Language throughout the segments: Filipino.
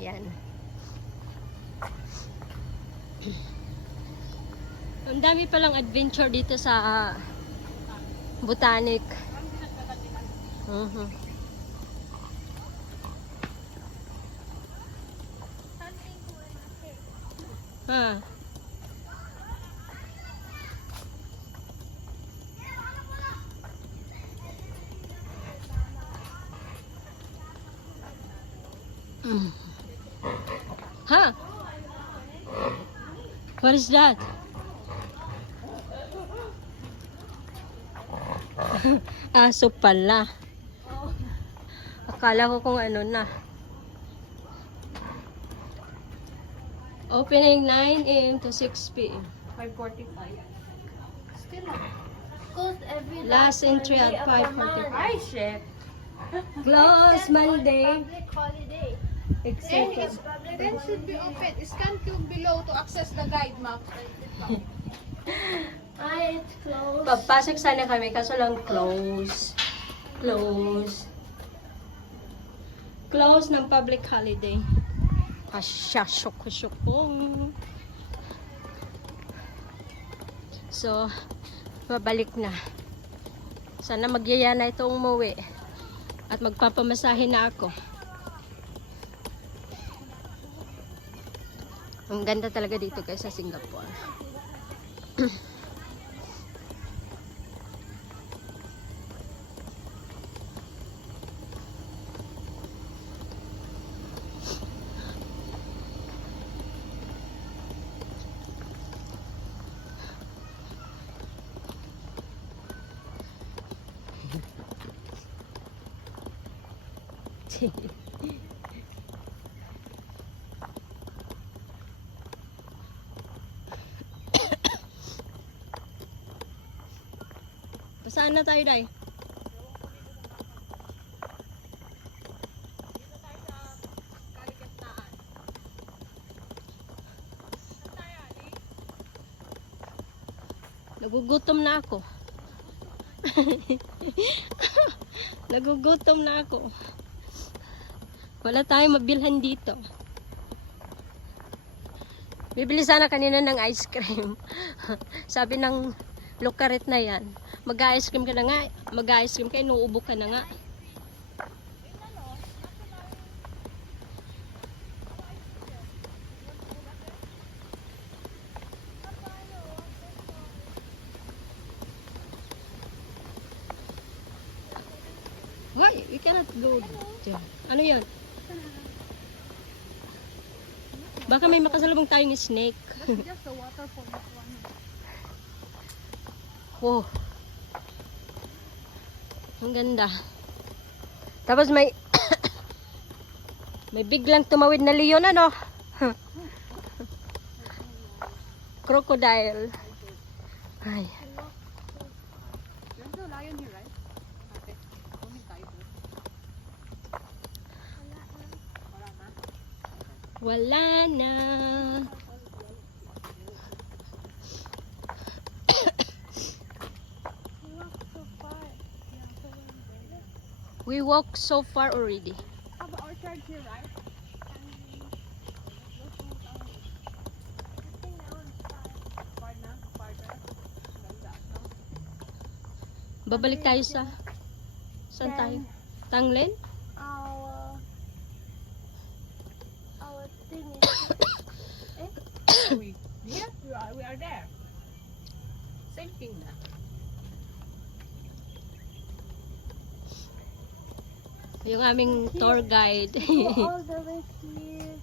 Yan. Ang dami palang adventure dito sa Botanic. Ha. Huh? What is that? Aso pala. Akala ko kung ano na. Opening 9 a.m. to 6 p.m. 5:45. Still closed every Last entry at 5:45. Hi, chef. Close Monday. Public holiday. Except It's public Then holiday. should be open. Scan Q below to access the guide map. Ay, it's closed. Papasok sana kami kaso lang close. Close. Close ng public holiday. Syok. So, babalik na. Sana magyaya na itong umuwi. At magpapamasahe na ako. Ang ganda talaga dito guys sa Singapore. Saan na tayo, Day? Nagugutom na ako. Nagugutom na ako. Wala tayong mabilhan dito. Bibili sana kanina ng ice cream. Sabi ng lukaret na yan, mag-ice cream ka na nga. Mag-ice cream ka, inuubo ka na nga. Why? We cannot go there. Ano yun? Baka may makasalubong tayong snake. Just the waterfall. Oh. Ang ganda. Tapos may may biglang tumawid na leon, ano? Crocodile. Ay. There's no lion here, right? Okay. Only tiger. Wala na. We walk so far already. Have an orchard here, right? Far na? Farther? Ganda, no? Babalik tayo sa saan tayo? Tanglen? Our thing is Here? We are there. Same thing na. Yung aming tour guide. go all the way here.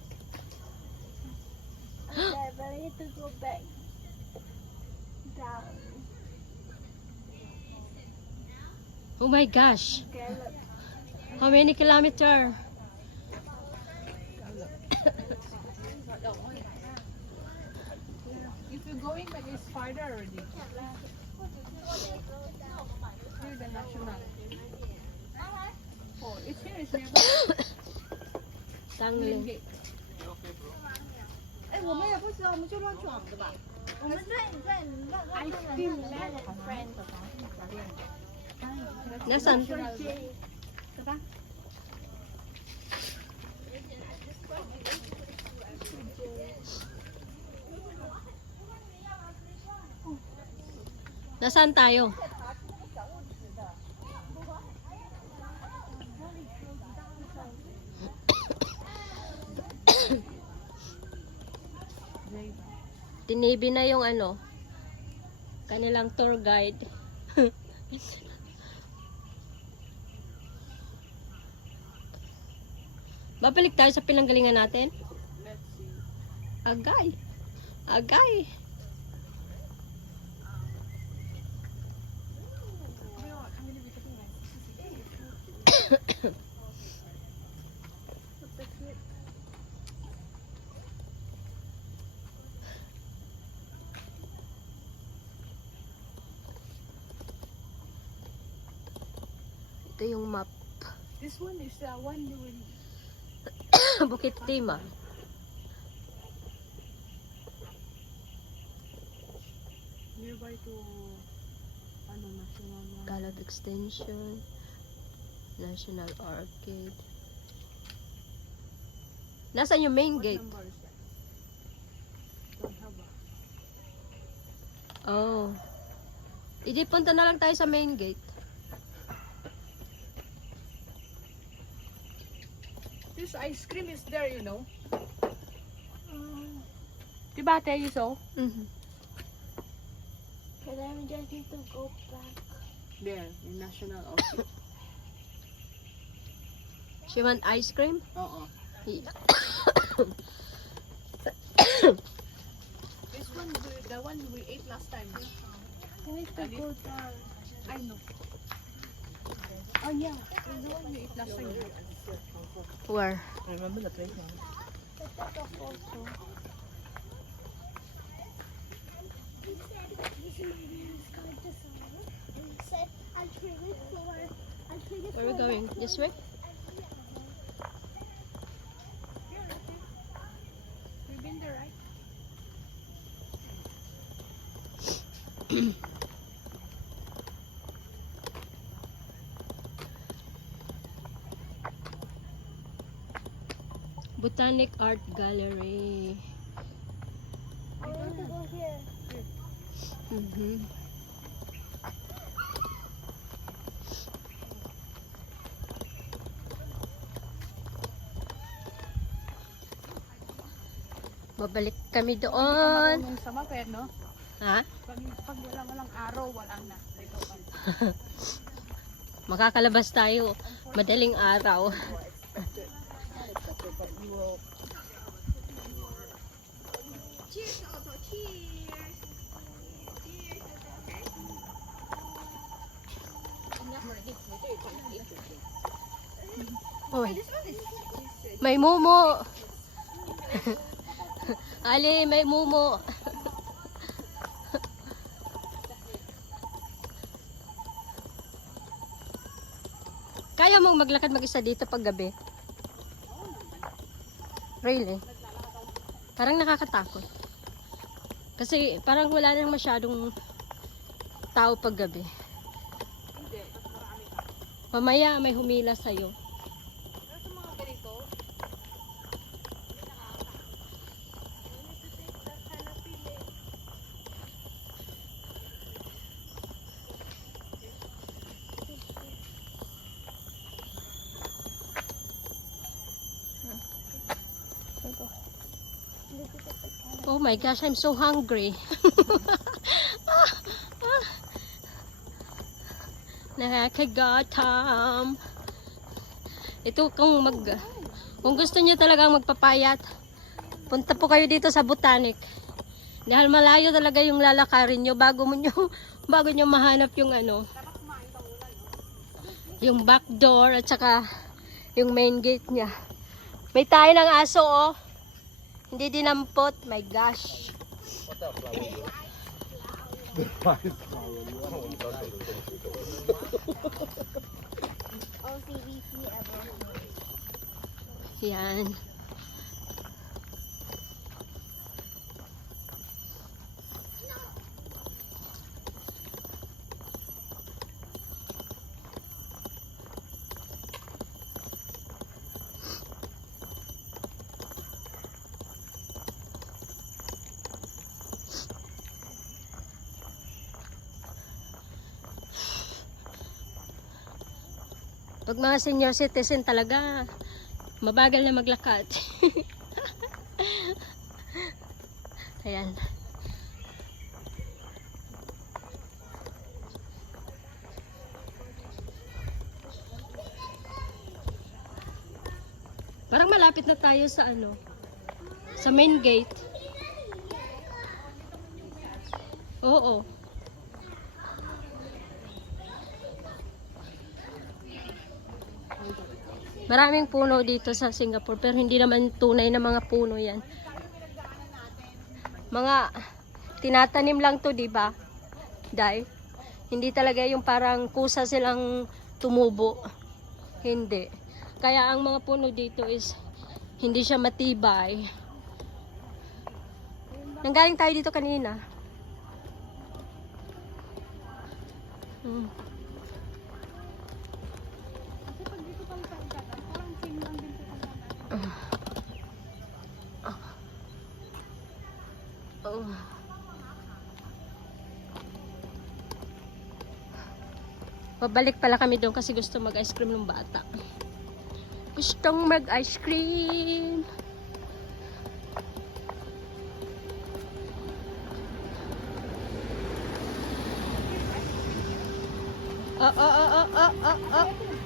And then we need to go back down. Oh my gosh. Okay, look. How many kilometers? If you're going back, it's farther already. Here the national. Oh, it's here, it's nearby. Tanglen. 哎，我们也不知道，我们就乱闯的吧。我们在那个 feel friend Nasaan? 对吧？ Nasaan tayo? Tinibi na yung ano, kanilang tour guide. Babalik tayo sa pinanggalingan natin. Let's see. Agay. Agay. Ito yung map. This one is the one you will Bukit Tima. nearby to ano national Calot Extension. National Arcade. Nasaan yung main gate? number is that? Don't have a Oh. Hindi, punta na lang tayo sa main gate. This ice cream is there, you know. Diba, ate, you saw? Mhm. But then we just need to go back. There, in National Office. She want ice cream? Oo. Yeah. This one, the one we ate last time. We need to go down. I know. Oh yeah. The one we ate last time. Where? Remember the place now? Let's take a photo. He said, this is my name's card to sign. And he said, I'll trade it for, Where are we going? This way? We've been there, right? Botanic Art Gallery. I want to go here. Mhm. Babalik kami doon. Marunong sa mapet, no? Ha? Pag walang araw, wala na. Dito pa. Makakalabas tayo. Madaling araw. Oy. May mumo. Ali, may mumo. Kaya mong maglakad mag-isa dito pag gabi? Really? Parang nakakatakot. Kasi parang wala nang masyadong tao pag gabi. Mamaya may humila sa'yo. Pero sa mga ganito, Oh my gosh, I'm so hungry. Nakakagatam. Ito kung gusto niyo talagang magpapayat, punta po kayo dito sa Botanic. Dahil malayo talaga yung lalakarin niyo bago niyo mahanap yung ano, yung back door at saka yung main gate niya. May tayo ng aso, oh. Hindi dinampot. My gosh. OCBC ever. Yan. Pag mga senior citizen talaga, mabagal na maglakad. Ayan. Parang malapit na tayo sa ano, sa main gate. Oo. Maraming puno dito sa Singapore, pero hindi naman tunay na mga puno yan. Mga tinatanim lang to, di ba? Dai. Hindi talaga yung parang kusa silang tumubo. Hindi. Kaya ang mga puno dito is hindi siya matibay. Nanggaling tayo dito kanina. Hmm. Kasi pag dito pang sa dagat, parang same lang din po pang dagat. Oh. Pabalik pala kami doon kasi gusto mag-ice cream ng bata. Gustong mag-ice cream. Oh.